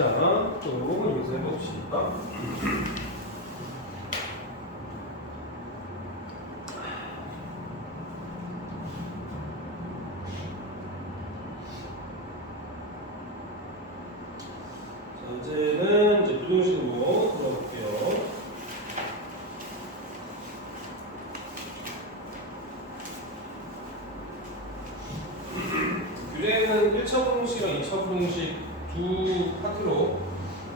자, 또 여기서 해봅시다. 이제는 부등식으로 들어볼게요. 규례는 1차 부등식이랑 2차 부등식 두 파트로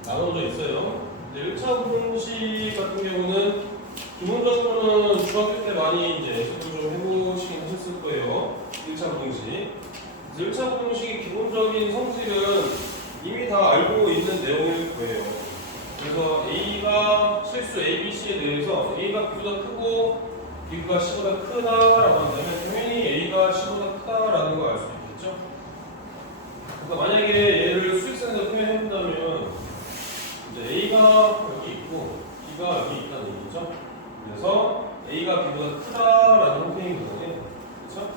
나눠져 있어요. 1차 부등식 같은 경우는 기본적으로는 중학교 때 많이 이제 연습을 좀 해보시긴 하셨을 거예요. 1차 부등식. 1차 부등식의 기본적인 성질은 이미 다 알고 있는 내용일 거예요. 그래서 A가 실수 A, B, C에 대해서 A가 B보다 크고 B가 C보다 크다라고 한다면 당연히 A가 C보다 크다라는 걸 알 수 있겠죠. 그러니까 만약에 얘를 수직선에서 표현해본다면 이제 A가 여기 있고 B가 여기 있다는 얘기죠. 그래서 A가 B보다 크다라는 형태이거든요. 그렇죠?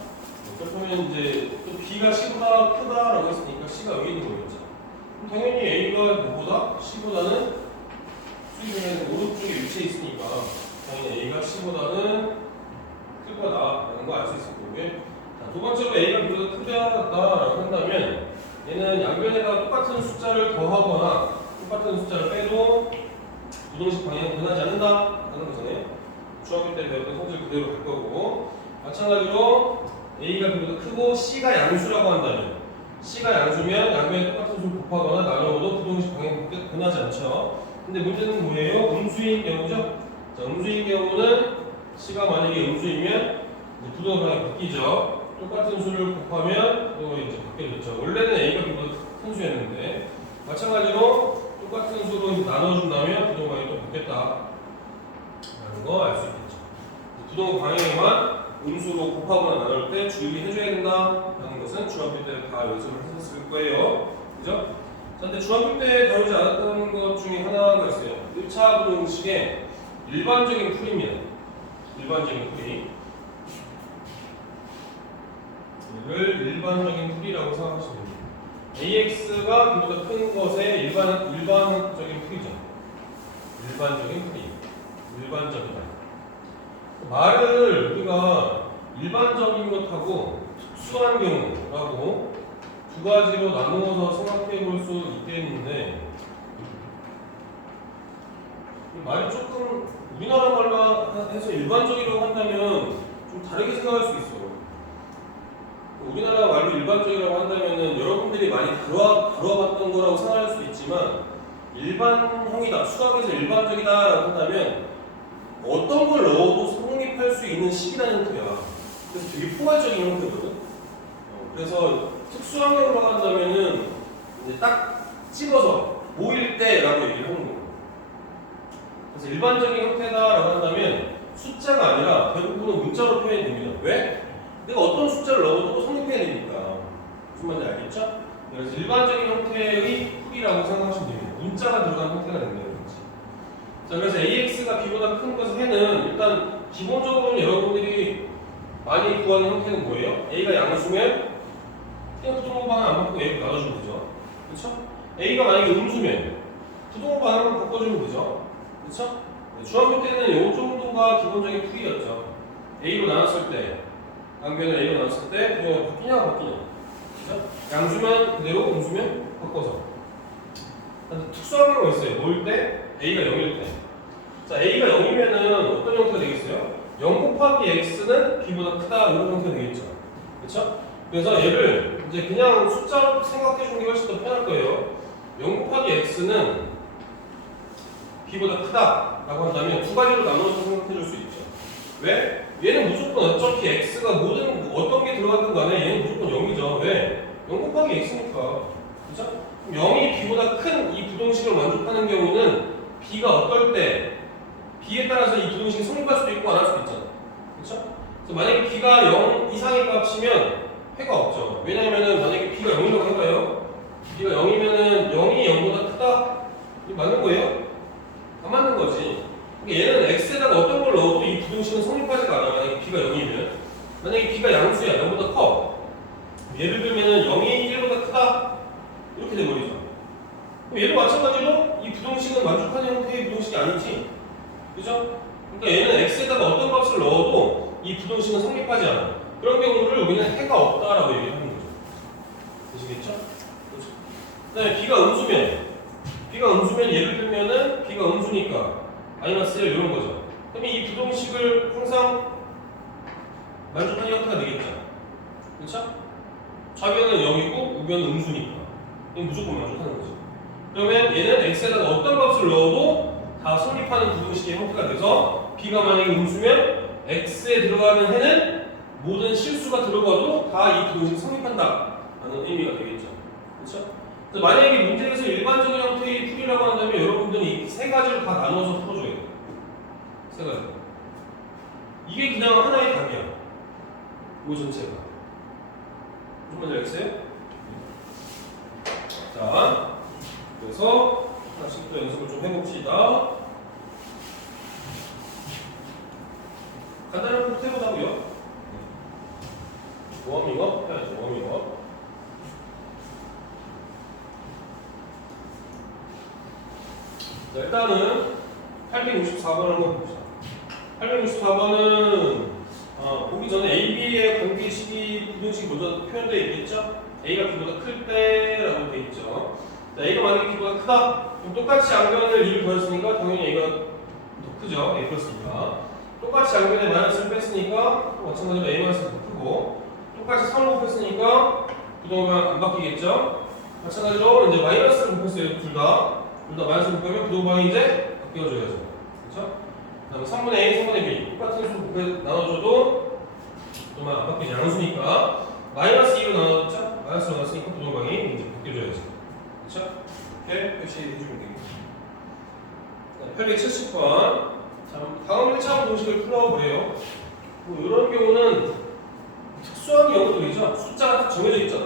그렇다면 이제 또 B가 C보다 크다라고 했으니까 C가 여기 있는 거겠죠. 당연히 A가 뭐보다 C보다는 수직선에는 오른쪽에 위치해 있으니까 당연히 A가 C보다는 클 거다라는 걸 알 수 있을 거고요. 두 번째로 A가 B보다 크다라고 한다면 얘는 양변에다 똑같은 숫자를 더하거나 똑같은 숫자를 빼도 부등식 방향이 변하지 않는다 하는 거잖아요. 중학교 때 배웠던 성질 그대로 갈 거고, 마찬가지로 A가 B보다 크고 C가 양수라고 한다면 C가 양수면 양변에 똑같은 수를 곱하거나 나누어도 부등식 방향이 변하지 않죠. 근데 문제는 뭐예요? 음수인 경우죠. 자, 음수인 경우는 C가 만약에 음수이면 부등식 방향이 바뀌죠. 똑같은 수를 곱하면 또 이제 바뀌어졌죠. 원래는 A가 B보다 큰 수였는데, 마찬가지로 똑같은 수로 나눠준다면 부등식 방향이 또 바뀌었다라는 거 알 수 있겠죠. 부등식 방향에만 음수로 곱하거나 나눌 때 주의해줘야 된다라는 것은 중학교 때 다 연습을 하셨을 거예요. 그죠? 자, 근데 중학교 때 다루지 않았던 것 중에 하나가 있어요. 1차 부등식의 일반적인 풀이입니다. 일반적인 풀이. 이를 일반적인 풀이라고 생각하시면 됩니다. AX가 B보다 큰 것의 일반적인 풀이죠. 일반적인 풀이. 일반적이다. 말을 우리가 일반적인 것하고 특수한 경우라고 두 가지로 나누어서 생각해 볼 수 있겠는데, 말이 조금 우리나라 말로 해서 일반적이라고 한다면 좀 다르게 생각할 수 있어요. 우리나라 말로 일반적이라고 한다면 여러분들이 많이 다뤄봤던 거라고 생각할 수 있지만, 일반형이다, 수학에서 일반적이다라고 한다면 어떤 걸 넣어도 성립할 수 있는 식이라는 형태야. 그래서 되게 포괄적인 형태거든. 그래서 특수한 경우로 한다면은 이제 딱 집어서 모일 때라고 얘기를 하는 거예요. 그래서 일반적인 형태다라고 한다면 숫자가 아니라 대부분은 문자로 표현이 됩니다. 왜? 내가 어떤 숫자를 넣어도 성립해야 되니까. 무슨 말인지 알겠죠? 그래서 일반적인 형태의 풀이라고 생각하시면 됩니다. 문자가 들어간 형태가 된다는 거지. 자, 그래서 AX가 B보다 큰 것을 해는 일단 기본적으로는 여러분들이 많이 구하는 형태는 뭐예요? A가 양수면 그냥 부등호 방향 안 바꾸고 A로 나눠주면 되죠. 그렇죠? A가 만약에 음수면 부등호 방향만 바꿔주면 되죠. 그렇죠? 중학교 때는 이 정도가 기본적인 풀이였죠. A로 나눴을 때, 양변을 A로 나눴을 때 부등호가 바뀌냐 바뀌냐. 그렇죠? 양수면 그대로, 음수면 바꿔서. 특수한 경우가 있어요. 모일 때 A가 0일 때. 자, A가 0이면은 어떤 형태가 되겠어요? 0 곱하기 X는 B보다 크다, 이런 형태가 되겠죠. 그렇죠? 그래서 얘를 이제 그냥 숫자로 생각해 주는 게 훨씬 더 편할 거예요. 0 곱하기 X는 B보다 크다라고 한다면 두 가지로 나눠서 생각해 줄 수 있죠. 왜? 얘는 무조건 어차피 X가 모든 어떤 게 들어갔든 간에 얘는 무조건 0이죠. 왜? 0 곱하기 X니까. 그렇죠? 0이 B보다 큰 이 부등식을 만족하는 경우는 B가 어떨 때 B에 따라서 이 부등식이 성립할 수도 있고 안 할 수도 있잖아. 그렇죠? 그래서 만약에 B가 0 이상의 값이면 해가 없죠. 왜냐하면은 만약에 B가 0이라고 해봐요. B가 0이면은 0이 0보다 크다? 이거 맞는 거예요? 안 맞는 거지. 그러니까 얘는 X에다가 어떤 걸 넣어도 이 부등식은 성립하지가 않아. 만약에 B가 0이면. 만약에 B가 양수야. 0보다 커. 예를 들면은 0이 1보다 크다? 이렇게 돼버리죠. 얘도 마찬가지로 이 부등식은 만족하는 형태의 부등식이 아니지. 그죠? 그러니까 얘는 x에다가 어떤 값을 넣어도 이 부등식은 성립하지 않아. 그런 경우를 우리는 해가 없다라고 얘기하는 거죠. 되시겠죠? 그렇죠. 그다음에 b가 음수면 예를 들면은 b가 음수니까 마이너스 1 이런 거죠. 그러면 이 부등식을 항상 만족하는 형태가 되겠죠. 그렇죠? 좌변은 0이고 우변은 음수니까 이건 무조건 만족하는 거죠. 그러면 얘는 x에다가 어떤 값을 넣어도 다 성립하는 부등식의 형태가 돼서 b가 만약에 음수면 x에 들어가는 해는 모든 실수가 들어가도 다 이 부등식이 성립한다 라는 의미가 되겠죠. 그렇죠? 그래서 만약에 문제에서 일반적인 형태의 풀이라고 한다면 여러분들이 이 세 가지를 다 나눠서 풀어줘야 돼요. 세 가지. 이게 그냥 하나의 답이야. 이 전체가. 좀만 더 해주세요. 자, 그래서 하나씩 또 연습을 좀 해봅시다. 간단한 프로트 해보자고요. 워밍업 해야죠. 워밍업. 자, 일단은 864번을 한번 봅시다. 864번은 보기 전에 AB의 관계 식이 부등식이 먼저 표현되어 있겠죠? A가 B보다 클 때라고 되어 있죠. 자, A가 만약에 B보다 크다? 그럼 똑같이 양변을 2를 더했으니까 당연히 A가 더 크죠. A 플러스니까. 똑같이 양변에 마이너스를 뺐으니까 마찬가지로 A 마이너스가 더 크고, 똑같이 3을 곱했으니까 부동반 안 바뀌겠죠? 마찬가지로 이제 마이너스를 곱했어요. 둘 다 마이너스를 곱하면 부동반이 이제 바뀌어줘야죠. 그렇죠? 그다음에 3분의 A, 3분의 B 똑같은 수로 곱해 나눠줘도 부동반 안 바뀌지 양수니까 마이너스 2로 나눠줬죠? 마이너스로 나눴으니까 부동반이 이제 바뀌어줘야죠. 그렇죠? 이렇게 표시해주면 되겠습니다. 870번. 자, 다음 1차 공식을 풀어보래요. 뭐 이런 경우는 특수한 경우들이죠. 숫자가 딱 정해져 있잖아.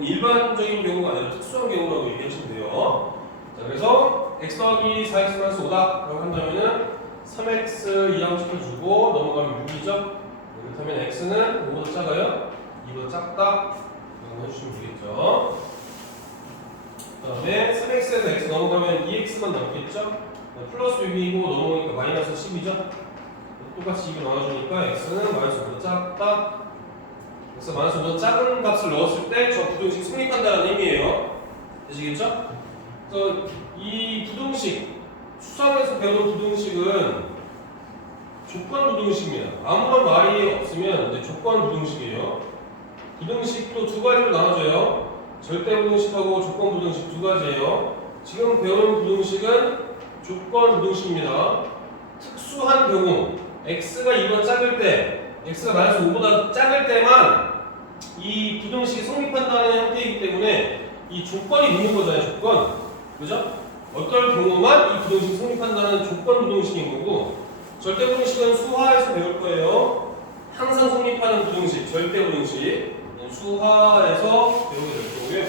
일반적인 경우가 아니라 특수한 경우라고 얘기하시면 돼요. 자, 그래서 x 더하기 4x 5다라고 한다면은 3x 이항식을 주고 넘어가면 6이죠. 그렇다면 x는 5보다 작아요? 2보다 작다? 라고 해주시면 되겠죠. 그 다음에 3x에서 x 넘어가면 2x만 남겠죠? 플러스 6이고 넘어오니까 마이너스 10이죠? 똑같이 2로 나와주니까 x는 마이너스보다 작다. 그래서 마이너스보다 작은 값을 넣었을 때 저 부등식 성립한다는 의미예요. 되시겠죠? 그래서 이 부등식, 수상에서 배우는 부등식은 조건 부등식입니다. 아무런 말이 없으면 이제 조건 부등식이에요. 부등식도 두 가지로 나눠져요. 절대 부등식하고 조건 부등식 두 가지예요. 지금 배우는 부등식은 조건 부등식입니다. 특수한 경우 x가 2보다 작을 때, x가 마이너스 5보다 작을 때만 이 부등식이 성립한다는 형태이기 때문에 이 조건이 묻는 거잖아요. 조건. 그죠? 어떨 경우만 이 부등식이 성립한다는 조건 부등식인 거고, 절대 부등식은 수화에서 배울 거예요. 항상 성립하는 부등식, 절대 부등식. 수화에서 배우게 될 거고요.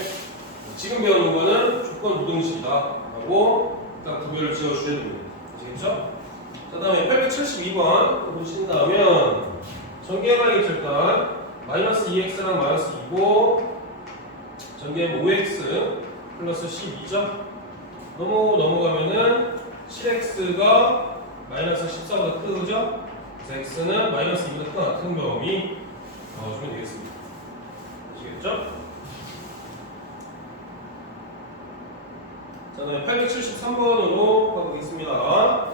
지금 배우는 거는 조건 부등식이다 라고 딱 구별을 지어주셔야 됩니다. 아시겠죠? 그 다음에 872번 보신다면 전개해봐야겠죠. 일단 마이너스 2x랑 마이너스 2고 전개하면 5x 플러스 12죠. 넘어가면은 7x가 마이너스 14보다 크죠? 그래서 x는 마이너스 2보다 같은 범위 넣어주면 되겠습니다. 아시겠죠? 자, 네, 873번으로 가보겠습니다.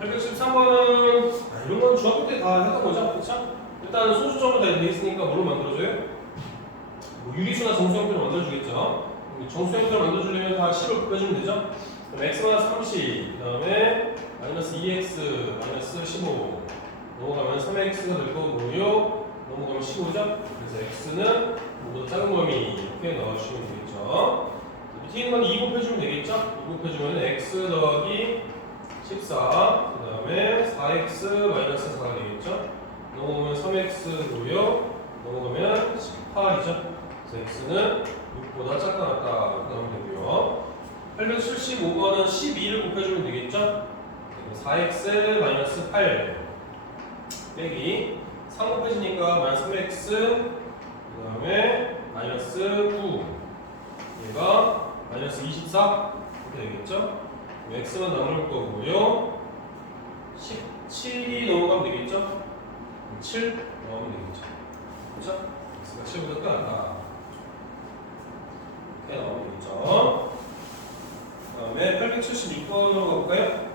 813번은 이런 건 중학교 때 다 했던 거죠? 그쵸? 일단 소수점으로 다 되어 있으니까 뭘로 만들어줘요? 뭐 유리수나 정수 형태로 만들어주겠죠? 정수 형태로 만들어주려면 다 C로 곱해주면 되죠? 그럼 X가 30, 그 다음에 마이너스 2X, 마이너스 15 넘어가면 3X가 될 거고요. 넘어가면 15죠? 그래서 X는 5보다 작은 범위 이렇게 넣어주시면 되겠죠? 밑에 있는 건 2 곱해주면 되겠죠? 2 곱해주면 X 더하기 14, 그 다음에 4x 마이너스 4가 되겠죠? 넘어가면 3x고요. 넘어가면 18이죠. 그래서 x는 6보다 작다 같다 이렇게 나오면 되고요. 875번은 12를 곱해주면 되겠죠? 4x 마이너스 8, 빼기 3 곱해지니까 마이너스 3x 그 다음에 마이너스 9 얘가 마이너스 24 이렇게 되겠죠? x만 남을 거고요 17이 넘어가면 되겠죠? 7 넘어가면 되겠죠? 그렇죠? x가 7보다 크다 이렇게 나오면 되겠죠? 그 다음에 876번으로 가볼까요?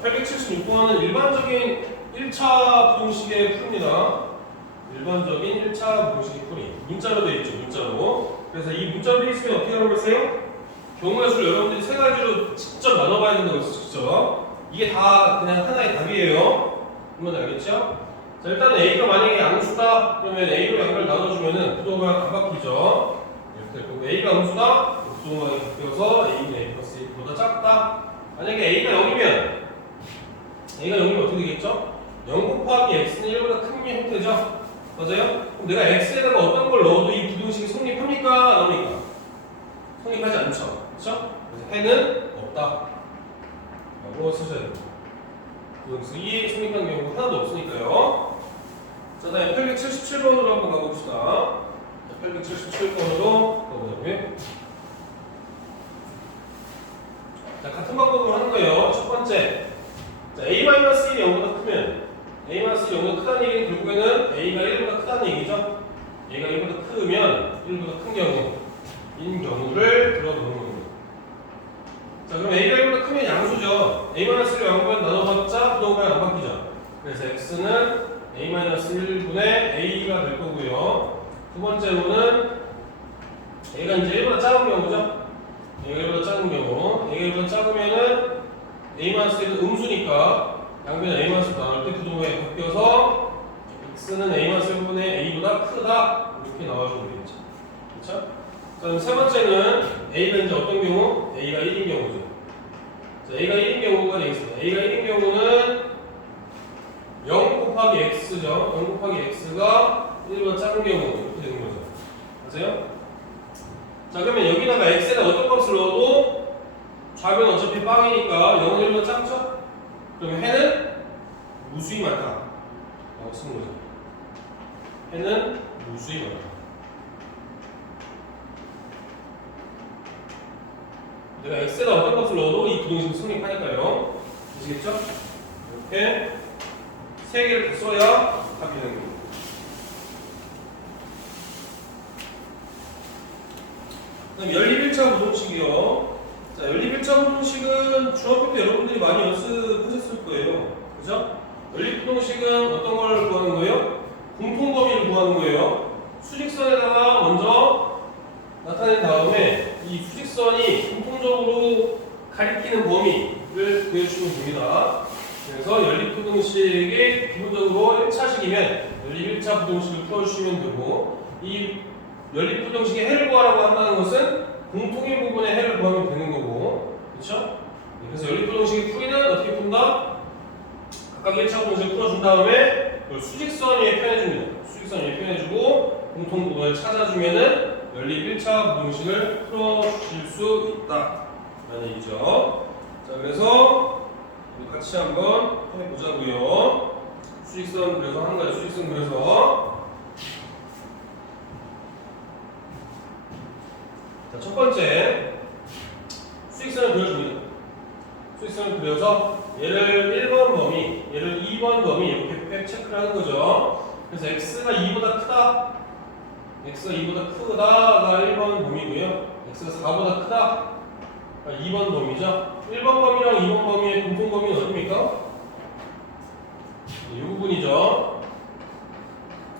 876번은 일반적인 1차 부동식의 풀입니다. 일반적인 1차 부동식의 풀이 문자로 되어 있죠. 문자로. 그래서 이 문자로 되어 있으면 어떻게 하라고 했어요? 경우의 수를 여러분들이 세 가지로 직접 나눠봐야 된다고 했어요. 직접. 이게 다 그냥 하나의 답이에요. 그러면 알겠죠? 자, 일단은 A가 만약에 양수다 그러면 A로 양을 나눠주면은 부동호가 안 바뀌죠. 이렇게 될 거고 A가 음수다 부동호가 바뀌어서 A는 A 플러스 1보다 작다. 만약에 A가 0이면 A가 0이면 어떻게 되겠죠? 0 곱하기 X는 1보다 큰 게 형태죠? 맞아요? 그럼 내가 X에다가 어떤 걸 넣어도 이 부등식이 성립합니까? 안 합니까? 성립하지 않죠? 그렇죠? 그래서 해는 없다 라고 쓰셔야 됩니다. 부등식이 성립하는 경우가 하나도 없으니까요. 자, 다음에 877번으로 한번 가봅시다. 877번으로 가보자고요. 자, 같은 방법으로 하는 거예요. 첫 번째. 자, A-1이 0보다 크면 A-1이 0보다 크다는 얘기는 결국에는 A가 1보다 크다는 얘기죠. A가 1보다 크면 1보다 큰 경우인 경우를 들어보는 겁니다. 자, 그럼 A가 1보다 크면 양수죠. A-1을 0보다 나눠봤자 부동호가 안 바뀌죠. 그래서 X는 A-1분의 A가 될 거고요. 두 번째로는 A가 이제 1보다 작은 경우죠. A가 1보다 작은 경우 A가 1보다 작으면은 A-1은 음수니까 양변 A-로 나눌 때 부동호에 바뀌어서 X는 A-1분의 A보다 크다 이렇게 나와주면 되겠죠. 그렇죠? 그럼 세 번째는 A가 이제 어떤 경우? A가 1인 경우죠. 자, A가 1인 경우가 되겠습니다. A가 1인 경우는 0 곱하기 X죠. 0 곱하기 X가 1보다 작은 경우 이렇게 되는 거죠. 맞아요? 자, 그러면 여기다가 X에다 어떤 값을 넣어도 좌변 어차피 빵이니까 0은 1보다 작죠? 그러면 해는 무수히 많다 라고 쓰는 거죠. 해는 무수히 많다. 내가 X에다 어떤 값을 넣어도 이 부등식은 성립하니까요. 아시겠죠? 이렇게 세 개를 다 써야 답이 되는 겁니다. 그다음 연립 1차 부동식이요. 자, 연립 1차 부동식은 중학교 때 여러분들이 많이 연습하셨을 거예요. 그죠? 연립 부동식은 어떤 걸 구하는 거예요? 공통범위를 구하는 거예요. 수직선에다가 먼저 나타낸 다음에 이 수직선이 공통적으로 가리키는 범위를 구해주시면 됩니다. 그래서 연립 부동식이 기본적으로 1차식이면 연립 1차 부동식을 풀어주시면 되고 이 연립 부동식의 해를 구하라고 한다는 것은 공통인 부분의 해를 구하면 되는 거고 그렇죠? 그래서 연립 부동식의 풀이는 어떻게 푼다? 각각 1차 부동식을 풀어준 다음에 그걸 수직선 위에 표현해줍니다. 수직선 위에 표현해주고 공통 부분을 찾아주면은 연립 1차 부동식을 풀어주실 수 있다 라는 얘기죠. 자, 그래서 우리 같이 한번 해보자고요. 수직선 그려서 하는 거예요. 수직선 그려서. 자, 첫 번째 수직선을 그려줍니다. 수직선을 그려서 얘를 1번 범위, 얘를 2번 범위 이렇게 체크를 하는 거죠. 그래서 x가 2보다 크다, x가 2보다 크다가 1번 범위고요. x가 4보다 크다 2번 범위죠. 1번 범위랑 2번 범위의 공통 범위는 어디입니까? 이 부분이죠.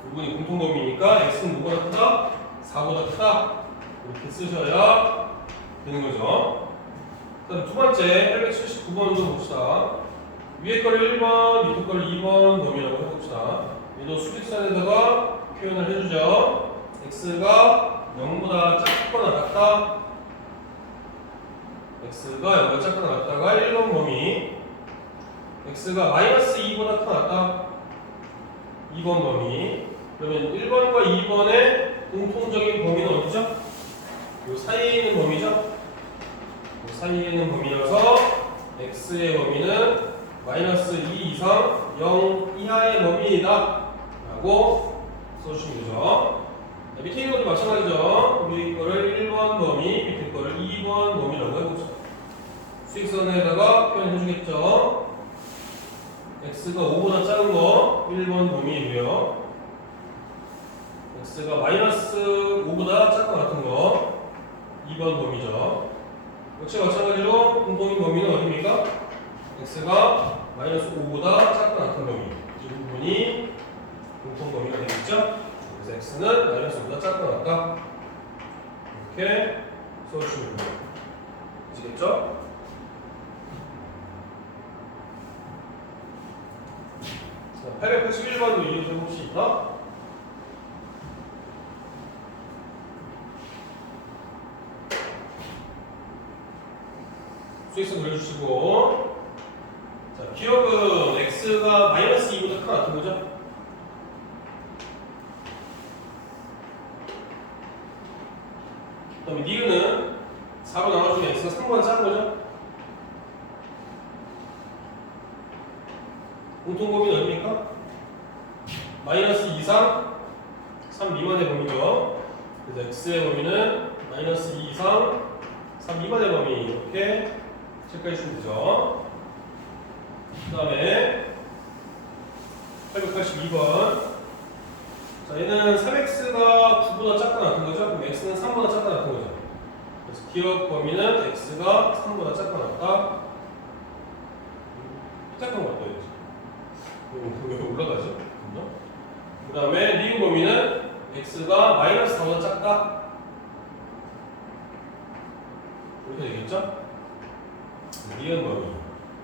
이 부분이 공통 범위니까 x는 뭐보다 크다? 4보다 크다. 이렇게 쓰셔야 되는 거죠. 그다음 두 번째 879번도 봅시다. 위에 거를 1번, 밑에 거를 2번 범위라고 해봅시다. 얘도 수직선에다가 표현을 해주죠. x가 0보다 작거나 같다. x가 0보다 작거나 같다가 1번 범위. x가 마이너스 2보다 크거나 같다. 2번 범위. 그러면 1번과 2번의 공통적인 범위는 어디죠? 이 사이에 있는 범위죠? 이 사이에 있는 범위라서 x의 범위는 마이너스 2 이상 0 이하의 범위이다 라고 써주시면 되죠. 밑에 있는 것도 마찬가지죠. 위에 거를 1번 범위, 밑에 거를 2번 범위라고 해보죠. 수익선에다가 표현해주겠죠. x가 5보다 작은 거 1번 범위이고요. x가 마이너스 5보다 작은 거 같은 거 2번 범위죠. 역시 마찬가지로 공통인 범위는 어디입니까? x가 마이너스 5보다 작은 거 같은 범위. 이 부분이 공통 범위가 되겠죠? 그래서 x는 마이너스 5보다 작은 거 같다. 이렇게 써주시면 됩니다. 아시겠죠? 자, 881번도 이어서 해봅시다. 수익선 그려주시고, 자, 기억은 x가 마이너스 2보다 크다 같은 거죠? 그 다음에 니은은 4로 나눠주면 x가 3보다 작은 거죠? 공통범위는 어디입니까? 마이너스 2 이상 3 미만의 범위죠. 그래서 x의 범위는 마이너스 2 이상 3 미만의 범위 이렇게 체크해 주시면 되죠. 그 다음에 882번. 자, 얘는 3x가 9보다 작다 같은 거죠. 그럼 x는 3보다 작다 같은 거죠. 그래서 기억 범위는 x가 3보다 작다 같다. 작은 거 같아요. 왜 올라가죠? 그 다음에 니은 범위는 x가 마이너스 4보다 작다. 이렇게 되겠죠? 니은 범위.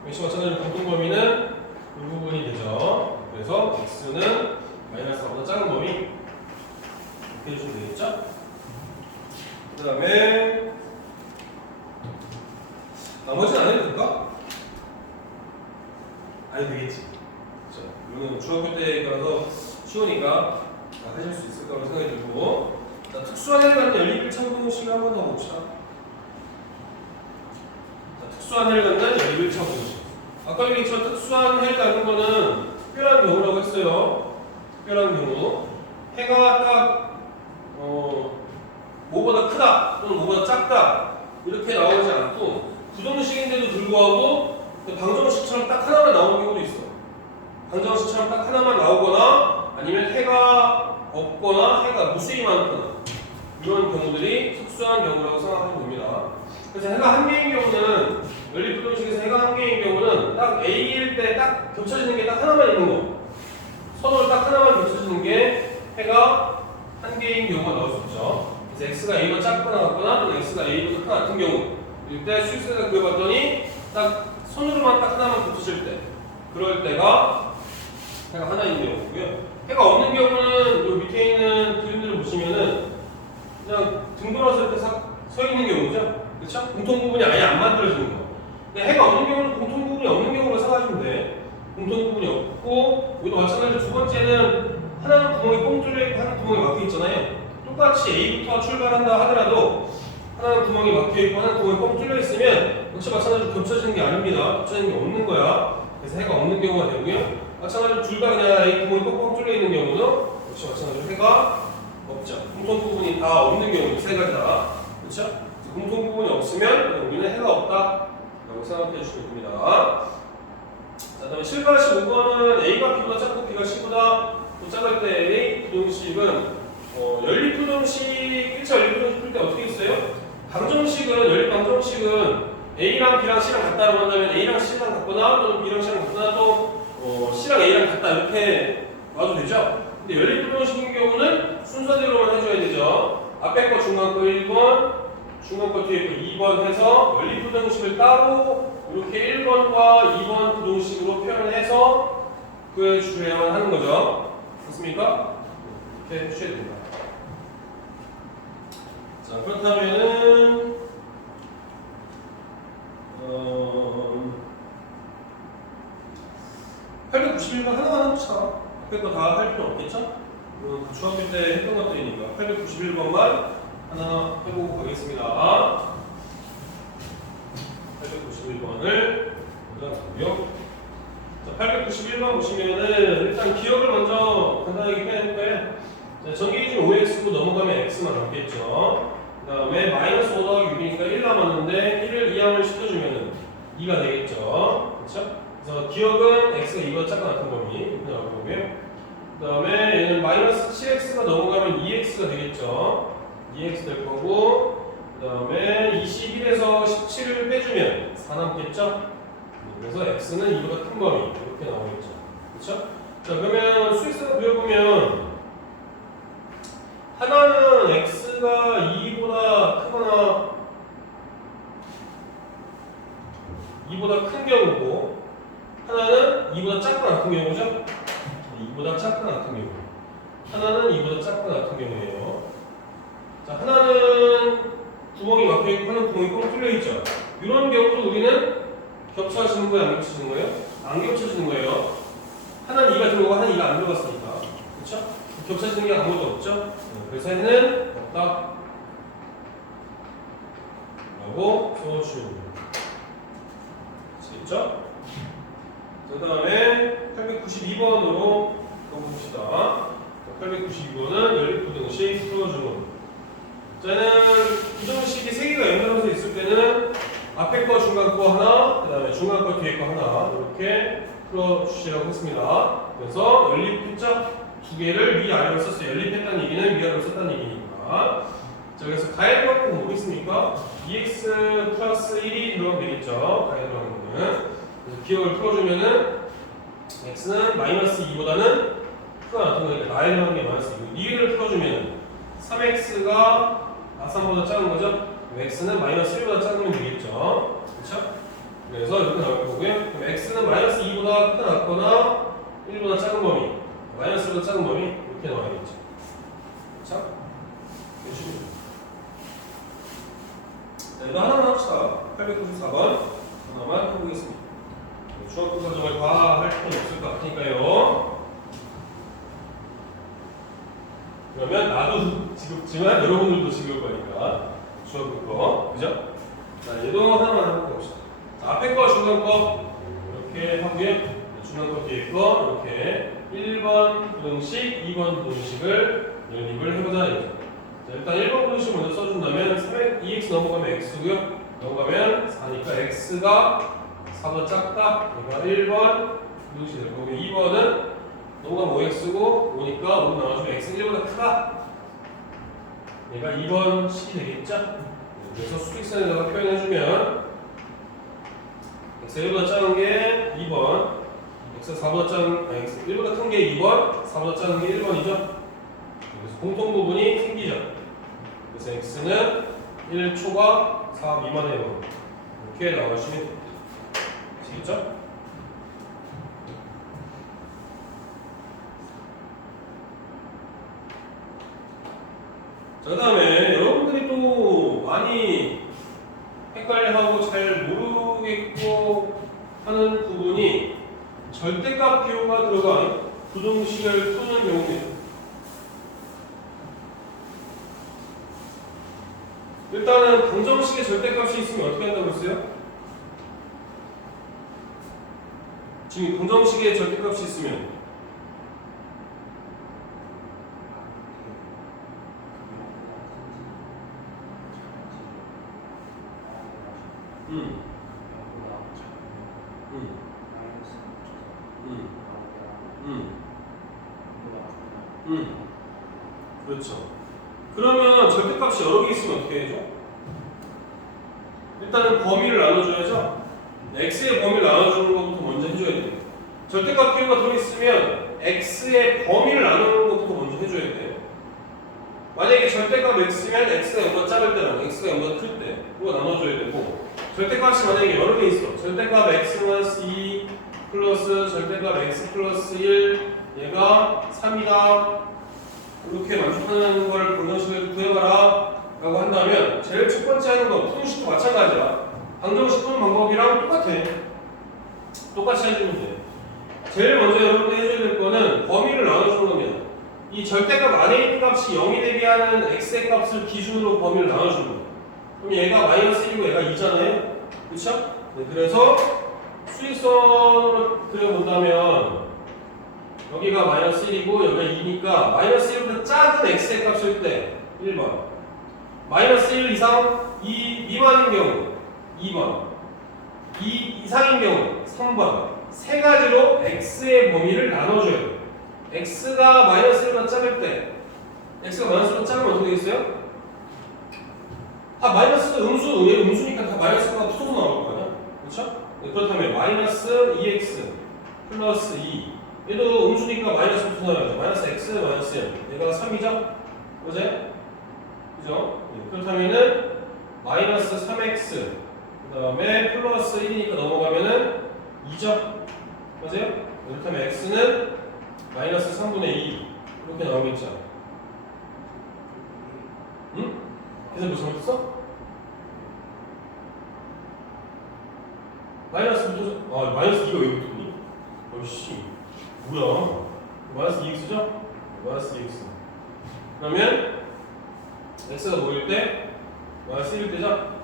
역시 마찬가지로 공통 범위는 이 부분이 되죠. 그래서 x는 마이너스 4보다 작은 범위. 이렇게 해주시면 되겠죠? 그 다음에 나머지는 안 해도 될까? 안 해도 되겠지. 그렇죠? 이거는 중학교 때라서 쉬우니까 하실 수 있을 거라고 생각이 들고, 자, 특수한 해를 갖는 연립일차분동식을 한번 더 봅시다. 자, 특수한 해를 갖는 연립일차분동식. 아까 얘기했지만 특수한 해를 갖는 거는 특별한 경우라고 했어요. 특별한 경우. 해가 딱 뭐보다 크다 또는 뭐보다 작다 이렇게 나오지 않고 부정식인데도 불구하고 방정식처럼 딱 하나만 나오는 경우도 있어. 방정식처럼 딱 하나만 나오거나 아니면 해가 없거나 해가 무수히 많거나 이런 경우들이 특수한 경우라고 생각하면 됩니다. 그래서 해가 한 개인 경우는 연립부정식에서 해가 한 개인 경우는 딱 A일 때 딱 겹쳐지는 게 딱 하나만 있는 거. 선으로 딱 하나만 겹쳐지는 게 해가 한 개인 경우가 나올 수 있죠. 그래서 x가 a보다 작거나 같거나 또는 x가 a보다 크다 같은 경우 이때 수익선을 그려봤더니 딱 선으로만 딱 하나만 겹쳐질 때 그럴 때가 해가 하나 있는 경우고요. 해가 없는 경우는 요 밑에 있는 그림들을 보시면은 그냥 등 돌아서 이렇게 서 있는 경우죠. 그렇죠? 공통 부분이 아예 안 만들어지는 거. 근데 해가 없는 경우는 공통 부분이 없는 경우로 생각하시면 돼. 공통 부분이 없고 여기도 마찬가지로 두 번째는 하나는 구멍이 뻥 뚫려 있고 하나는 구멍이 막혀 있잖아요. 똑같이 A부터 출발한다 하더라도 하나는 구멍이 막혀 있고 하나는 구멍이 뻥 뚫려 있으면 역시 마찬가지로 겹쳐지는 게 아닙니다. 겹쳐지는 게 없는 거야. 그래서 해가 없는 경우가 되고요. 마찬가지로 둘 다 그냥 A 구멍이 뻥뻥 뚫려 있는 경우는 역시 마찬가지로 해가 없죠. 공통 부분이 다 없는 경우 세 가지 다. 그렇죠? 공통 부분이 없으면 우리는 해가 없다라고 생각해 주시면 됩니다. 자, 다음에 785번은 A가 B보다 작고 B가 C보다 또 작을 때의 부동식은 연립부동식 1차 연립부동식 풀 때 어떻게 있어요? 방정식은 연립 방정식은 A랑 B랑 C랑 같다고 한다면 A랑 C랑 같거나 또는 B랑 C랑 같거나 또 C랑 A랑 같다 이렇게 와도 되죠? 근데 연립부동식인 경우는 순서대로만 해줘야 되죠. 앞에 거 중간 거 1번 중간 거 뒤에 거 2번 해서 연립부동식을 따로 이렇게 1번과 2번 부동식으로 표현을 해서 구해주셔야만 하는 거죠. 맞습니까? 이렇게 해주셔야 됩니다. 자, 그렇다면은 891번 하나만 합시다. 앞에 거 다 할 필요 없겠죠? 중학교 때 했던 것들이니까 891번만 하나 해보고 가겠습니다. 891번을 먼저 하고요. 891번 보시면은 일단 기억을 먼저 간단하게 표현해볼까요? 자, 전기기준 5x고 넘어가면 x만 남겠죠. 그 다음에 마이너스 5 더하기 6이니까 1 남았는데 1을 이항을 시켜주면은 2가 되겠죠. 그렇죠? 그래서 기억은 x가 2보다 작거나 같은 범위 이렇게 나올 거고요. 그 다음에 얘는 마이너스 7x가 넘어가면 2x가 되겠죠. 2x 될 거고, 그 다음에 21에서 17을 빼주면 4 남겠죠. 그래서 x는 2보다 큰 범위 이렇게 나오겠죠. 그렇죠? 자, 그러면 수익성을 그려보면 하나는 x가 2보다 크거나 2보다 큰 경우고, 하나는 2보다 작거나 같은 경우죠. 2보다 작거나 같은 경우. 하나는 2보다 작거나 같은 경우예요. 자, 하나는 구멍이 막혀있고 하나는 구멍이 뻥 뚫려있죠. 이런 경우도 우리는 겹쳐지는 거예요? 안 겹쳐지는 거예요? 안 겹쳐지는 거예요. 하나는 2가 들어가고 하나는 2가 안 들어갔으니까. 그렇죠? 겹쳐지는 게 아무것도 없죠? 그래서 얘는 없다 라고 써주는 거예요. 아시겠죠? 그 다음에 892번으로 가봅시다. 892번은 연립부등식 풀어주는 겁니다. 저는 부등식이 3개가 연달아서 있을 때는 앞에 거 중간 거 하나, 그 다음에 중간 거 뒤에 거 하나 이렇게 풀어주시라고 했습니다. 그래서 연립했죠? 2개를 위아래로 썼어요. 연립했다는 얘기는 위아래로 썼다는 얘기니까. 자, 그래서 가해 들어가는 건 뭐겠습니까? 2x 플러스 1이 들어가면 되겠죠. 가해 들어가는 거는. 그래서 기억을 풀어주면은 x는 마이너스 2보다는 크가 나타나니까 나에 들어가는 게 마이너스 2고 2를 풀어주면 3x가 3보다 작은 거죠. x는 마이너스 1보다 작으면 되겠죠. 그렇죠? 그래서 이렇게 나올 거고요. 그럼 x는 마이너스 2보다 크다 같거나 1보다 작은 범위, 마이너스 1보다 작은 범위 이렇게 나와야겠죠. 그렇죠? 보시면 자, 이거 하나만 합시다. 894번 하나만 해보겠습니다. 중학교 과정을 다 할 필요는 없을 것 같으니까요. 그러면 나도 지겹지만 여러분들도 지겨울 거니까 중학교 거, 그죠? 자, 얘도 하나만 해봅시다. 자, 앞에 거, 중간 거 이렇게 하고요. 중간 거 뒤에 거 이렇게 1번 부등식, 2번 부등식을 연립을 해보자 이거죠. 자, 일단 1번 부등식 먼저 써준다면 2x 넘어가면 x고요. 넘어가면 4니까 x가 4보다 작다. 그러니까 1번 부등식이 될 거고 2번은 넘어가면 5x고 5니까 5 나와주면 x는 1보다 크다. 얘가 2번 식이 되겠죠? 그래서 수직선에다가 표현해주면 x가 1보다 작은 게 2번, x가 4보다 작은, 아니, 1보다 큰 게 2번, 4보다 작은 게 1번이죠? 그래서 공통 부분이 생기죠? 그래서 x는 1초가 4 미만의 거 이렇게 나와주시면 됩니다. 아시겠죠? 자, 그 다음에 여러분들이 또 많이 헷갈려하고 잘 모르겠고 하는 부분이 절대값 비호가 들어간 부등식을 푸는 경우입니다. 일단은 방정식에 절대값이 있으면 어떻게 한다고 했어요? 지금 방정식에 절대값이 있으면 그렇죠. 그러면 절대값이 여러 개 있으면 어떻게 해줘? 일단은 범위를 나눠줘야죠. x의 범위를 나눠주는 것부터 먼저 해줘야 돼요. 절대값 비호가 들어있으면 x의 범위를 나누는 것부터 먼저 해줘야 돼요. 만약에 절대값 x면 x가 0보다 작을 때랑 x가 0보다 클 때 그거 나눠줘야 되고, 절대값이 만약에 여러 개 있어. 절대값 x 2 플러스 절대값 x 플러스 1 얘가 3이다. 이렇게 만족하는 걸 방정식을 구해봐라 라고 한다면 제일 첫 번째 하는 건 푸는식도 마찬가지야. 방정식 푸는 방법이랑 똑같아. 똑같이 해주면 돼. 제일 먼저 여러분들이 해줘야 될 거는 범위를 나눠주는 겁니다. 이 절대값 안에 있는 값이 0이 되게 하는 x의 값을 기준으로 범위를 나눠주는 거예요. 그럼 얘가 마이너스 1이고 얘가 2잖아요. 그쵸? 네, 그래서 수직선으로 그려본다면 여기가 마이너스 1이고 여기가 2니까 마이너스 1보다 작은 x의 값일 때 1번, 마이너스 1 이상 2 미만인 경우 2번, 2 이상인 경우 3번. 세 가지로 x의 범위를 나눠줘야 돼요. x가 마이너스 1보다 작을 때, x가 마이너스 1보다 작으면 어떻게 되겠어요? 다 마이너스 음수, 얘 음수니까 다 마이너스가 붙어서 나올 거 아니야? 그렇죠? 그렇다면 마이너스 2x 플러스 2, 얘도 음수니까 마이너스 붙어서 나와야죠. 마이너스 x 마이너스 1, 얘가 3이죠? 그제? 그죠? 그렇다면은 마이너스 3x 그 다음에 플러스 1이니까 넘어가면은 2죠? 맞아요? 그렇다면 x는 마이너스 3분의 2 이렇게 나오겠죠? 응? 계산 뭐 잘못했어? 마이너스 붙어서 마이너스 2가 왜 붙었니? 어이씨 뭐야? 마이너스 2x죠? 마이너스 2x 그러면 x가 뭐일 때? 마이너스 1일 때죠?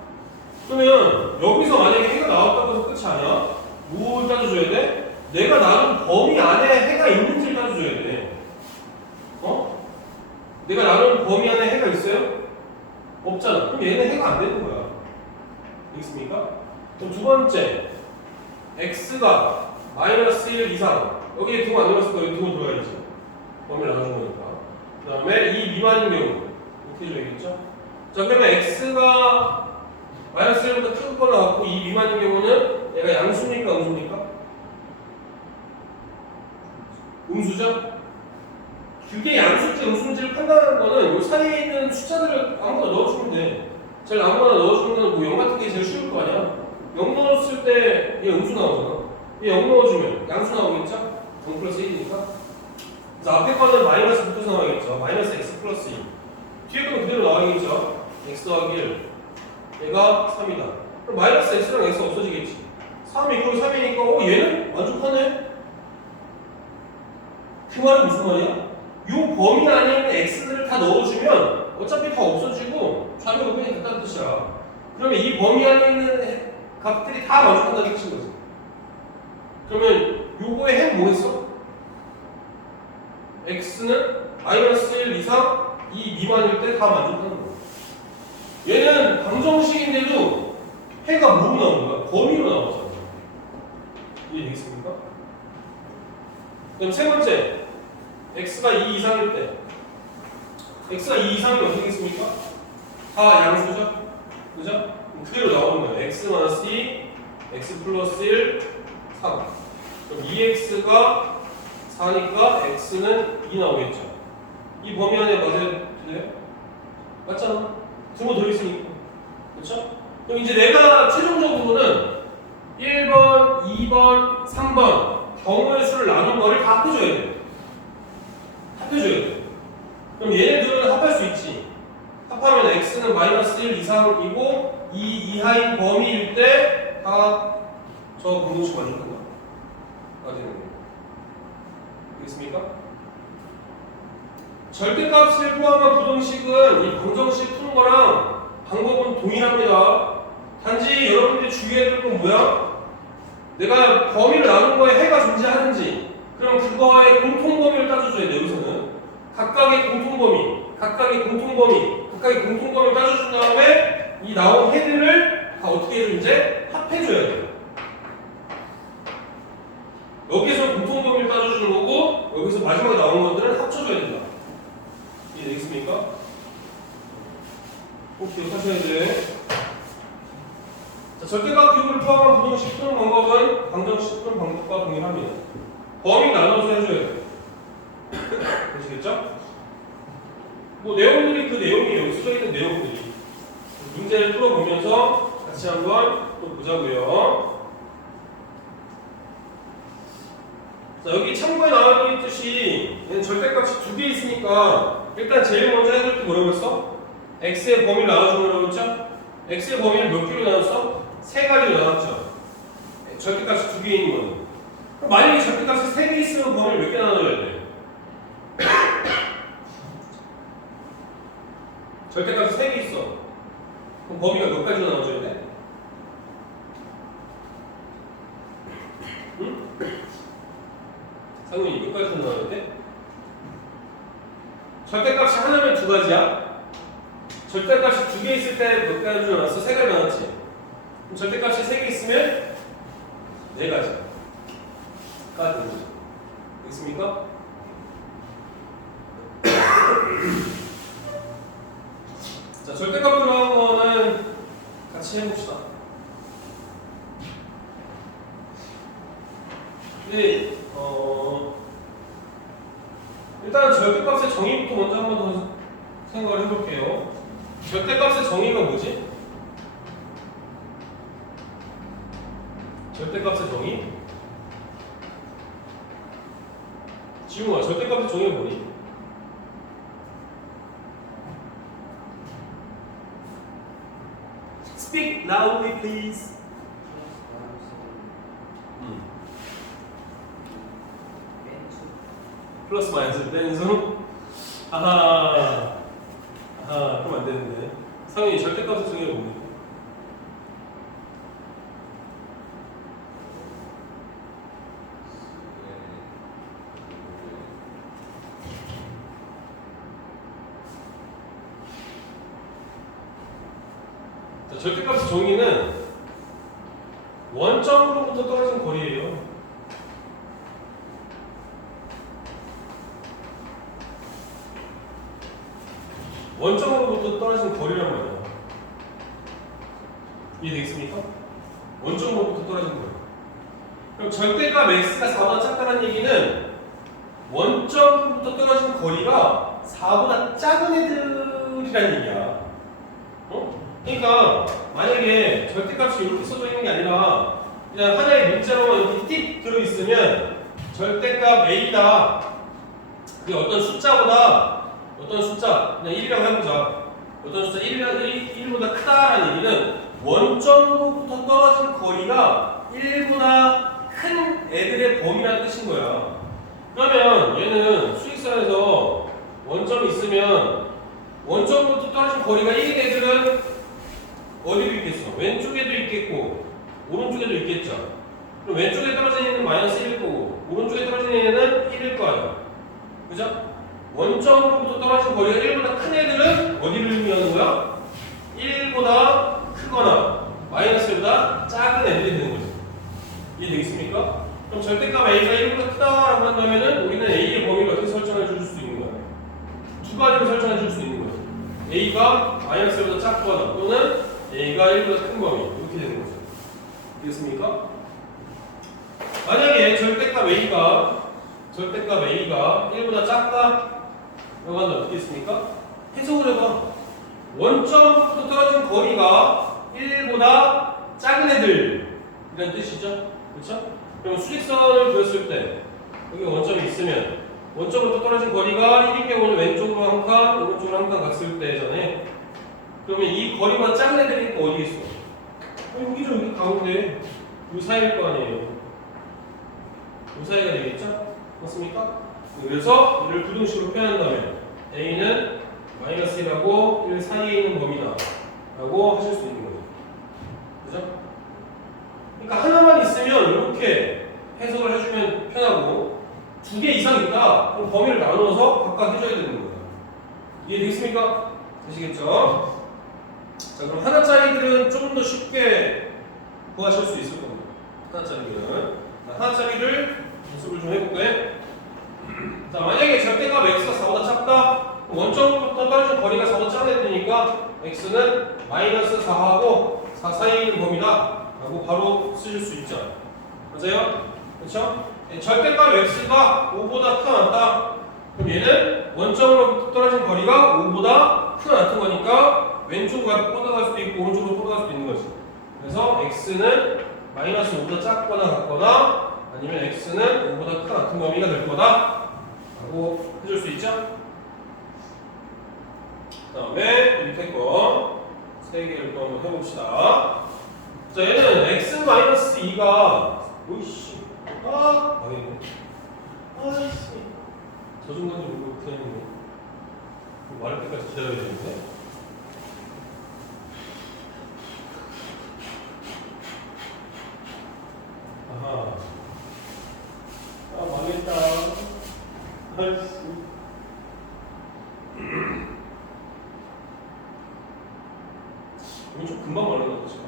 그러면 여기서 만약에 해가 나왔다고 해서 끝이 아니야? 뭘 따져줘야 돼? 내가 나눈 범위 안에 해가 있는지를 따져줘야 돼. 어? 내가 나눈 범위 안에 해가 있어요? 없잖아. 그럼 얘는 해가 안 되는 거야. 되겠습니까? 그럼 두 번째, x가 마이너스 1 이상 여기에 두고 안 들어갔을 거야. 여기 두고 들어가야지. 범위를 나눠준 거니까. 그 다음에 이 미만인 경우 이렇게 해줘야겠죠? 자 그러면 x가 마이너스 1보다 크거나 같고 이 미만인 경우는 얘가 양수입니까 음수입니까? 음수죠? 그게 양수인지 음수인지를 판단하는 거는 이 사이에 있는 숫자들을 아무거나 넣어주면 돼. 제일 아무거나 넣어주는 거는 뭐 0 같은 게 제일 쉬울 거 아니야? 0 넣었을 때 얘 음수 나오잖아. 얘 0 넣어주면 양수 나오겠죠? 0 플러스 1이니까. 그래서 앞에 거는 마이너스 붙어서 나와야겠죠. 마이너스 x 플러스 2. 뒤에 거는 그대로 나와야겠죠. x 더하기 1. 얘가 3이다. 그럼 마이너스 x랑 x 없어지겠지. 3 이퀄 3이니까 얘는 완전 편해. 그 말은 무슨 말이야? 요 범위 안에 있는 x들을 다 넣어주면 어차피 다 없어지고 좌표 우변이 같다는 뜻이야. 그러면 이 범위 안에 있는 값들이 다 만족한다는 뜻인 거지. 그러면 요거의 해는 뭐겠어? x는 마이너스 1 이상 2 미만일 때 다 만족하는 거야. 얘는 방정식인데도 해가 뭐로 나오는 거야? 범위로 나오잖아. 이해되겠습니까? 그럼 세 번째, x가 2 이상일 때 x가 2 이상이면 어떻게 되겠습니까? 다 양수죠? 그죠? 그대로 나오는 거예요. x 마이너스 2, x 플러스 1, 3. 그럼 2x가 4니까 x는 2 나오겠죠. 이 범위 안에 맞아요? 맞잖아. 두고 들어있으니까. 그렇죠? 그럼 이제 내가 최종적으로는 1번, 2번, 3번 경우의 수를 나눈 거를 다 합해줘야 돼. 합해줘야 돼. 그럼 얘네들은 합할 수 있지. 합하면 x는 마이너스 1 이상이고 2 이하인 범위일 때 다 저 공동식 만족한다. 맞아요. 되겠습니까? 절대값을 포함한 부등식은 이 방정식 푸는 거랑 방법은 동일합니다. 단지 여러분들이 주의해야 될 건 뭐야? 내가 범위를 나눈 거에 해가 존재하는지 그럼 그거의 공통범위를 따져줘야 돼. 여기서는 각각의 공통범위를 따져준 다음에 이 나온 해들을 다 어떻게 해줘? 이제 합해줘야 돼. 여기서 공통범위를 따져주는 거고 여기서 마지막에 나온 것들은 합쳐줘야 된다. 이해되겠습니까? 꼭 기억하셔야 돼. 자, 절대값 기호를 포함한 부등식 푸는 방법은 방정식 푸는 방법과 동일합니다. 범위 나눠서 해줘야 돼. 되시겠죠? 뭐 내용들이 그 내용이에요. 써있는 내용들이. 문제를 풀어보면서 같이 한번 또 보자고요. 자, 여기 참고에 나와 있듯이 얘는 절대값이 두 개 있으니까 일단 제일 먼저 해볼 게 뭐라고 했어? x의 범위를 나눠주는 거라고 했죠? x의 범위를 몇 개로 나눴어? 세 가지로 나눴죠. 절대값이 두 개 있는 거는. 그럼 만약에 절대값이 세 개 있으면 범위를 몇 개 나눠줘야 돼? 절대값이 세 개 있어. 그럼 범위가 몇 가지로 나눠줘야 돼? 상훈이 몇 가지 나왔는데? 절대값이 하나면 두 가지야. 절대값이 두 개 있을 때 몇 가지 나왔어? 세 가지 나왔지. 그럼 절대값이 세 개 있으면 네 가지가 되는 거죠. 됐습니까? 자, 절대값 들어간 거는 같이 해봅시다. 근데 일단 절대값의 정의부터 먼저 한 번 더 생각을 해볼게요. 절대값의 정의가 뭐지? 절대값의 정의? 지웅아, 절대값의 정의가 뭐니? Speak loudly, please. 플러스 마이너스 뺀수. 아하. 그럼 안 되는데. 상윤이 절대값의 정의가 뭡니까? 자, 절대값의 정의는 원점으로부터 떨어진 거리예요. 원점으로부터 떨어진 거리란 말이야. 이해되겠습니까? 원점으로부터 떨어진 거리. 그럼 절대값 x가 4보다 작다는 얘기는 원점부터 떨어진 거리가 4보다 작은 애들이란 얘기야. 그러니까 만약에 절대값이 이렇게 써져 있는 게 아니라 그냥 하나의 문자로만 이렇게 띡 들어있으면 절대값 a다. 그게 어떤 숫자보다 그냥 1이라고 해보자. 어떤 숫자 1보다 크다라는 얘기는 원점으로부터 떨어진 거리가 1보다 큰 애들의 범위라는 뜻인 거야. 그러면 얘는 수직선에서 원점이 있으면 원점으로부터 떨어진 거리가 1인 애들은 어디도 있겠어? 왼쪽에도 있겠고 오른쪽에도 있겠죠. 그럼 왼쪽에 떨어진 애는 마이너스 1일 거고 오른쪽에 떨어진 애는 1일 거예요. 그죠? 원점으로부터 떨어진 거리가 1보다 큰 애들은 어디를 의미하는 거야? 1보다 크거나 마이너스 1보다 작은 애들이 되는 거죠. 이해되겠습니까? 그럼 절대값 a가 1보다 크다라고 한다면은 우리는 a의 범위를 어떻게 설정해 줄 수 있는 거야? 두 가지로 설정해 줄 수 있는 거죠. a가 마이너스 1보다 작거나 또는 a가 1보다 큰 범위 이렇게 되는 거죠. 되겠습니까? 만약에 절대값 a가 1보다 작다 라고 한다면 어떻게 했습니까? 해석을 해봐. 원점부터 떨어진 거리가 1보다 작은 애들이라는 뜻이죠. 그렇죠? 그럼 수직선을 그렸을 때 여기 원점이 있으면 원점부터 떨어진 거리가 1인 경우는 왼쪽으로 한 칸, 오른쪽으로 한 칸 갔을 때잖아요. 그러면 이 거리보다 작은 애들이니까 어디 있어? 여기죠. 여기 가운데 이 사이일 거 아니에요. 이 사이가 되겠죠? 맞습니까? 그래서 이를 부등식으로 표현한다면 a는 마이너스 1하고 1 사이에 있는 범위다 라고 하실 수 있는 거죠. 그죠? 그러니까 하나만 있으면 이렇게 해석을 해주면 편하고 두 개 이상 있다 그럼 범위를 나누어서 각각 해줘야 되는 거예요. 이해되겠습니까? 되시겠죠? 자, 그럼 하나짜리들은 좀 더 쉽게 구하실 수 있을 겁니다. 하나짜리들은 하나짜리를 연습을 좀 해볼까요? 자, 만약에 절대값 x가 4보다 작다 원점부터 떨어진 거리가 4보다 작은 애들이니까 x는 마이너스 4하고 4 사이에 있는 범위다 라고 바로 쓰실 수 있죠. 맞아요? 그렇죠? 절대값 x가 5보다 크다 낮다 그럼 얘는 원점으로부터 떨어진 거리가 5보다 크다 낮은 거니까 왼쪽으로 뻗어갈 수도 있고 오른쪽으로 뻗어갈 수도 있는 거지. 그래서 x는 마이너스 5보다 작거나 같거나 아니면 x는 5보다 크다 같은 범위가 될 거다 라고 해줄 수 있죠? 그 다음에 밑에 거 3개를 또 한번 해봅시다. 자, 얘는 x-2가 오이씨 망했네. 아이씨 저 중간에 이거 그냥 있네. 말할 때까지 기다려야 되는데. 아하. 망했다. 이건 좀 금방 말하는 것 같지?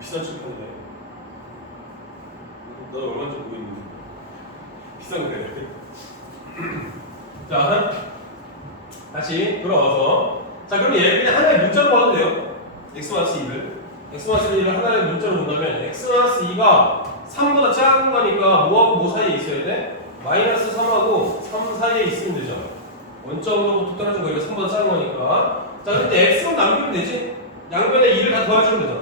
비싼 칠판이네. 너 얼마인지 보고 있는데. 비싼 거네. 자, 다시 돌아와서. 자, 그럼 얘 그냥 하나의 문자로 봐도 돼요. x-2를. x-2를 하나의 문자로 본다면 x-2가 3보다 작은 거니까 뭐하고 뭐 사이에 있어야 돼? 마이너스 3하고 3 사이에 있으면 되죠. 원점으로부터 떨어진 거니까 3보다 작은 거니까. 자, 근데 x만 남기면 되지? 양변에 2를 다 더해주면 되잖아.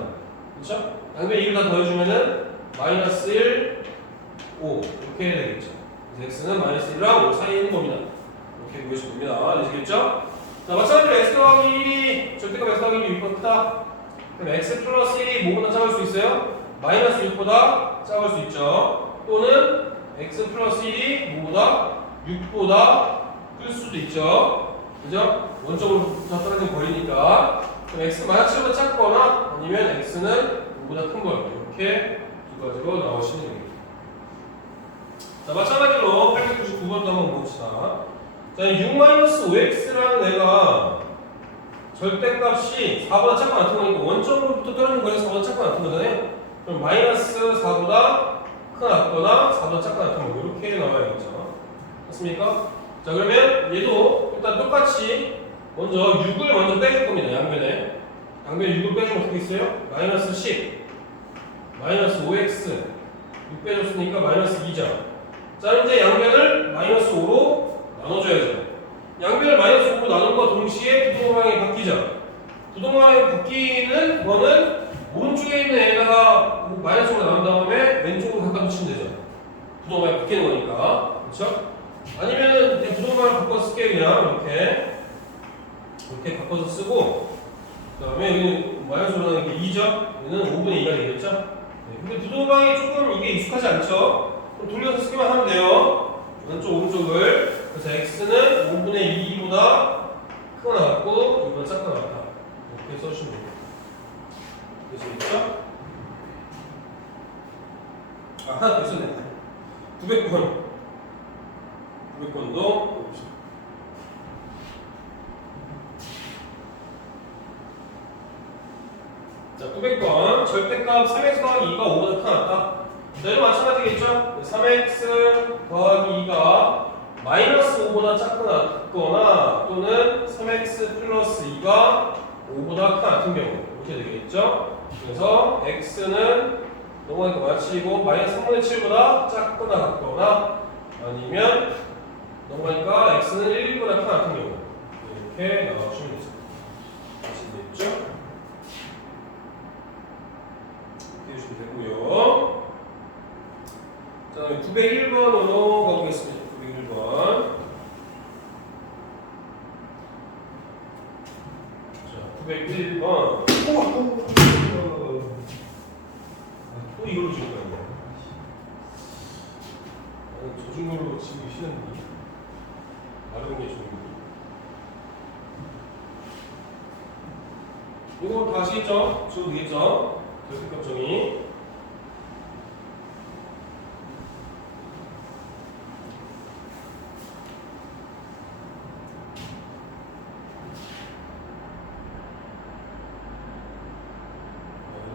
그렇죠? 양변에 2를 다 더해주면은 마이너스 1, 5 이렇게 해야 되겠죠. 그래서 x는 마이너스 1이랑 5 사이에 있는 겁니다. 이렇게 보여줄 겁니다. 아시겠죠? 자, 마찬가지로 x 더하기 1이 절대값 x 더하기 1이 6보다 크다. 그럼 x 플러스 1이 뭐보다 작을 수 있어요? 마이너스 6보다 작을 수 있죠. 또는 x 플러스 1이 뭐보다 6보다 클 수도 있죠. 그죠? 원점으로부터 떨어진 거리니까. 그럼 x 마이너스 7보다 작거나 아니면 x는 5보다 큰 걸 이렇게 두 가지로 나오시면 됩니다. 자, 마찬가지로 899번도 한번 봅시다. 자, 6-5x라는 애가 절대값이 4보다 작거나 같은 거니까 원점으로부터 떨어진 거리가 4보다 작거나 같은 거잖아요. 그럼 마이너스 4보다 크거나 4보다 작거나 같은 거 이렇게 나와야겠죠. 맞습니까? 자, 그러면 얘도 일단 똑같이 먼저 6을 먼저 빼줄 겁니다. 양변에 6을 빼주면 어떻게 있어요? 마이너스 10 마이너스 5x 6 빼줬으니까 마이너스 2죠. 자, 이제 양변을 마이너스 5로 나눠줘야죠. 양변을 마이너스 5로 나눈과 동시에 부동방향이 바뀌죠. 부동방향이 바뀌는 거는 오른쪽에 있는 애다가 마이너스 5로 나눈 다음에 왼쪽으로 갖다 붙이면 되죠. 부동방향이 바뀌는 거니까. 그렇죠? 아니면은 그냥 부동방향을 바꿔서 쓸게요. 그냥 이렇게 바꿔서 쓰고, 그 다음에 여기는 마이너스 5로 나눈 게 2죠? 여기는 5분의 2가 되겠죠? 네, 근데 부동방향이 조금 이게 익숙하지 않죠? 그럼 돌려서 쓰기만 하면 돼요. 왼쪽 오른쪽을. 그래서 x는 5분의 2보다 크거나 같고 2보다 작거나 같다. 이렇게 써주시면 됩니다. 되시겠죠? 아, 하나 더 있었네. 900번 900번도 봅시다. 자, 900번 절대값 3x 더하기 2가 5보다 크거나 같다. 자, 이거 마찬가지겠죠? 3x 더하기 2가 마이너스 5보다 작거나 같거나 또는 3x 플러스 2가 5보다 같은 경우 이렇게 되겠죠? 그래서 x는 넘어가니까 마치고 마이너스 3분의 7보다 작거나 같거나 아니면 넘어가니까 x는 1보다 같은 경우 이렇게 나와주시면 되죠. 아시겠죠? 이렇게 해주시면 되고요. 자, 901번으로 가보겠습니다. 901번. 자, 901번. 또 이걸로 주는 거 아니야? 저중으로 지금 쉬는데. 다른 게 좋은 거. 이거 다 아시겠죠? 지워도 되겠죠? 절대값 정의.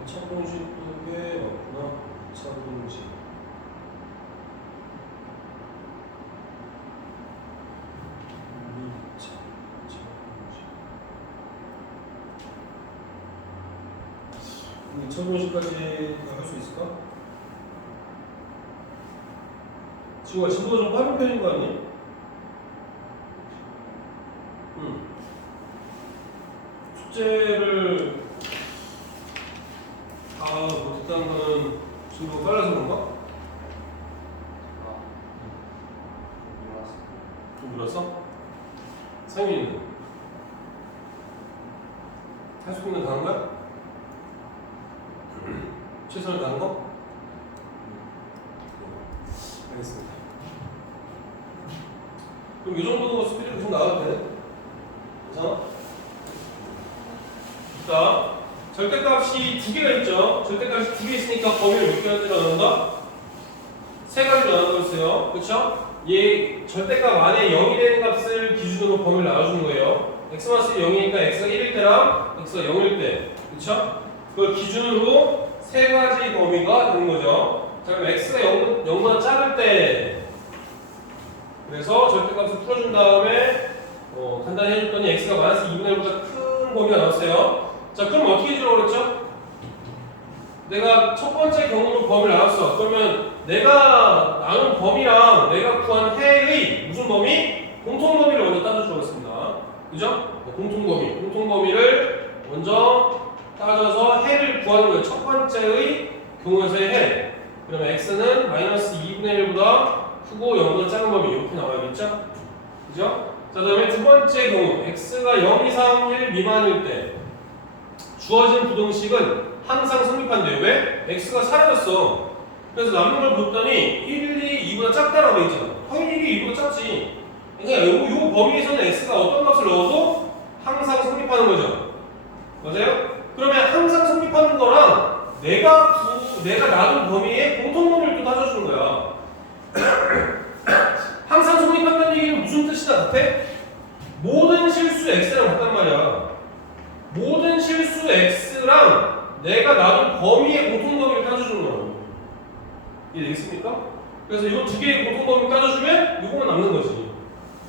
차공식도 꽤 많구나. 차공식. 차공식까지 할 수 있을까? 지금 진도가 좀 빠른 편인 거 아니니? 숙제를 다 못했다는 거는 진도가 빨라서 그런가? 좀 늘었어? 상민이는? 할 수 있는 거 하는 거야? 최선을 다한 거? 알겠습니다. 그럼 이 정도 스피드 계속 나와도 되네? 괜찮아? 자, 절대값이 두 개가 있죠. 절대값이 두 개 있으니까 범위를 몇 개나 들어간다? 세 가지로 나눠졌어요. 그쵸? 얘 절대값 안에 0이 되는 값을 기준으로 범위를 나눠주는 거예요. x-1 0이니까 x가 1일 때랑 x가 0일 때. 그쵸? 그걸 기준으로 세 가지 범위가 되는 거죠. 자, 그럼 x가 0보다 작을 때 그래서 절대값을 풀어준 다음에 간단히 해줬더니 x가 마이너스 2분의 1보다 큰 범위가 나왔어요. 자, 그럼 어떻게 해주라고 그랬죠? 내가 첫 번째 경우로 범위를 나눴어. 그러면 내가 나눈 범위랑 내가 구한 해의 무슨 범위? 공통범위를 먼저 따져주라고 했습니다. 그죠? 공통범위를 먼저 따져서 해를 구하는 거예요. 첫 번째의 경우에서의 해. 그러면 x는 마이너스 2분의 1보다 크고 0보다 작은 범위 이렇게 나와야겠죠? 그죠? 자, 다음에 두 번째 경우 x가 0 이상 1 미만일 때 주어진 부등식은 항상 성립한대요. 왜? x가 사라졌어. 그래서 남는 걸 봤더니 1이 2보다 작다라고 했잖아. 당연히 1이 2보다 작지. 그러니까 요 범위에서는 x가 어떤 값을 넣어도 항상 성립하는 거죠. 맞아요? 그러면 항상 성립하는 거랑 내가 나눈 범위의 공통범위를 또 따져주는 거야. 항상 성립한다는 얘기는 무슨 뜻이다 같아? 모든 실수 x랑 같단 말이야. 모든 실수 x랑 내가 나눈 범위의 공통범위를 따져주는 거라고. 이해되겠습니까? 그래서 이거 두 개의 공통범위를 따져주면 이거만 남는 거지.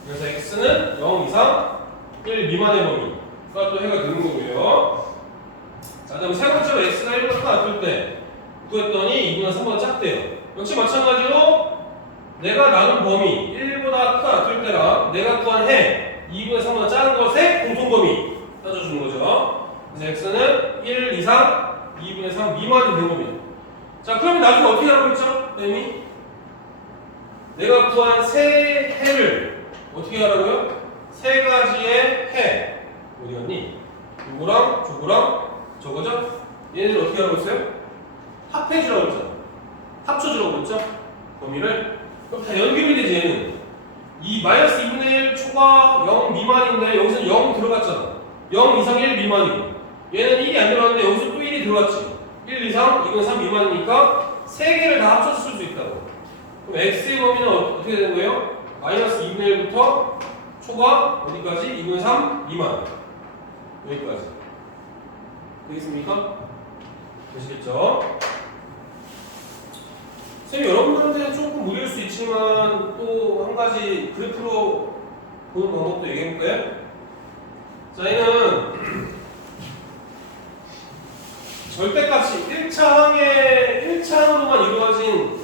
그래서 x는 0 이상 1 미만의 범위가 또 해가 되는 거고요. 자, 그다음 세 번째로 x가 1보다 크다 같을 때 구했더니 2보다 3보다 작대요. 역시 마찬가지로 내가 나눈 범위 1보다 크다 같을 때랑 내가 구한 해 2분의 3보다 작은 것의 공통범위 따져주는 거죠. 그래서 x는 1 이상 2분의 3 미만이 된 겁니다. 자, 그러면 나중에 어떻게 하라고 했죠? 쌤이 내가 구한 세 해를 어떻게 하라고요? 세 가지의 해 어디 갔니? 요거랑 저거랑 저거죠? 얘네들 어떻게 하라고 했어요? 합해주라고 했잖아. 합쳐주라고 했죠? 범위를. 그럼 다 연결이 되지 얘는. 이 마이너스 2분의 1 초가 0 미만인데 여기서 0 들어갔잖아. 0 이상 1 미만이고 얘는 1이 안 들어갔는데 여기서 또 1이 들어갔지. 1 이상, 이건 3 미만이니까 세 개를 다 합쳐서 쓸 수 있다고. 그럼 x의 범위는 어떻게 되는 거예요? 마이너스 2분의 1부터 초가 어디까지? 2분의 3 미만. 여기까지. 되겠습니까? 되시겠죠? 선생님, 여러분들한테는 조금 무리일 수 있지만 또 한 가지 그래프로 보는 방법도 얘기해볼까요? 자, 얘는 절대값이 1차항으로만 이루어진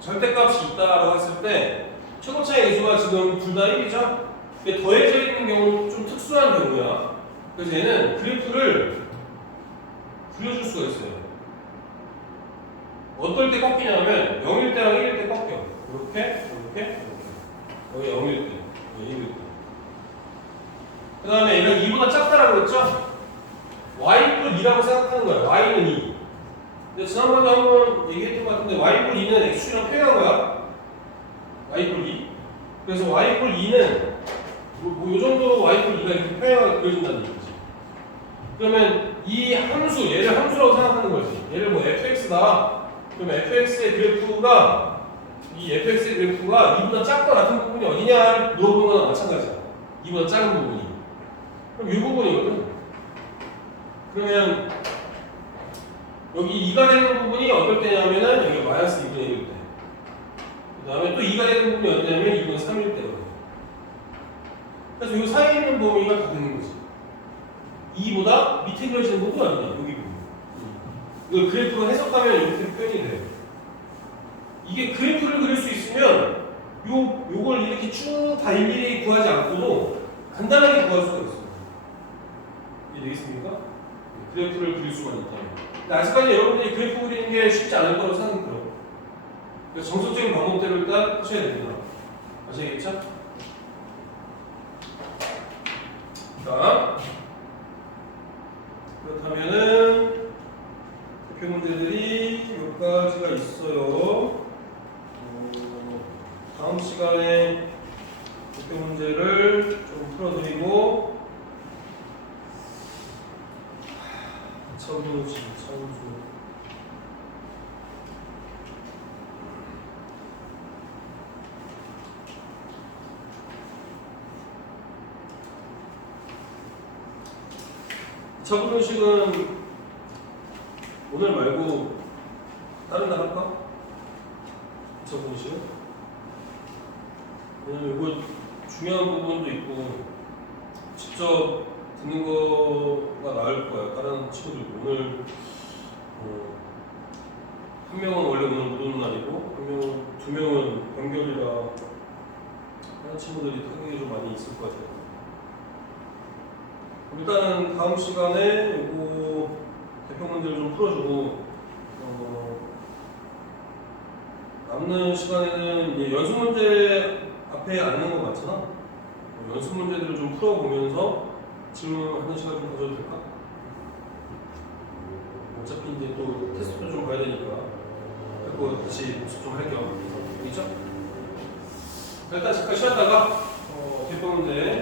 절대값이 있다라고 했을 때 최고차의 계수가 지금 둘 다 1이죠? 근데 더해져 있는 경우는 좀 특수한 경우야. 그래서 얘는 그래프를 그려줄 수가 있어요. 어떨 때 꺾이냐면 0일 때랑 1일 때 꺾여. 이렇게. 여기 0일 때, 여기 1일 때. 그 다음에 얘가 2보다 작다라고 했죠? y뿔 2라고 생각하는 거야. y는 2. 근데 지난번에 한번 얘기했던 것 같은데 y뿔 2는 x축이랑 표현한 거야. y뿔 2. 그래서 y뿔 2는 요 정도로 y뿔 2가 이렇게 표현하게 그려진다는 얘기지. 그러면 이 함수, 얘를 함수라고 생각하는 거지. 얘를 뭐 fx다. 그러면 fx의 그래프가 이 fx의 그래프가 2보다 작다 같은 부분이 어디냐 물어보는 거나 마찬가지야. 2보다 작은 부분이. 그럼 이 부분이거든. 그러면 여기 2가 되는 부분이 어떨 때냐면은 여기 마이너스 2분의 1일 때. 그 다음에 또 2가 되는 부분이 어디냐면 2분의 3일 때거든. 그래서 이 사이에 있는 범위가 다 되는 거지. 2보다 밑에 그려지는 부분 아니냐, 여기 부분. 이걸 그래프로 해석하면 이렇게 표현이 돼요. 이게 그래프를 그릴 수 있으면 요걸 이렇게 쭉 다 일일이 구하지 않고도 간단하게 구할 수가 있어요. 이해되겠습니까? 그래프를 그릴 수가 있다면. 근데 아직까지 여러분들이 그래프 그리는 게 쉽지 않을 거라고 생각이 들어요. 그래서 정석적인 방법대로 일단 하셔야 됩니다. 아시겠죠? 자, 그렇다면은 대표 문제들이 몇 가지가 있어요. 다음 시간에 대표 문제를 좀 풀어드리고 차우지 2차 분식은 오늘 말고 다른 날 할까? 2차 분식은? 왜냐면 이거 중요한 부분도 있고 직접 듣는 거가 나을 거야. 다른 친구들도 오늘 한 명은 원래 오늘 못 오는 날이고 한 명은 두 명은 연결이라 다른 친구들이 타격이 좀 많이 있을 것 같아요. 일단은 다음 시간에 요거 대표 문제를 좀 풀어주고 남는 시간에는 이제 연습 문제 앞에 앉는 거 맞잖아. 연습 문제들을 좀 풀어보면서 질문하는 시간 좀 가져도 될까? 어차피 이제 또 테스트도 좀 봐야 되니까 그거 다시 복습 좀 할 겸. 알겠죠? 일단 잠깐 쉬었다가 대표 문제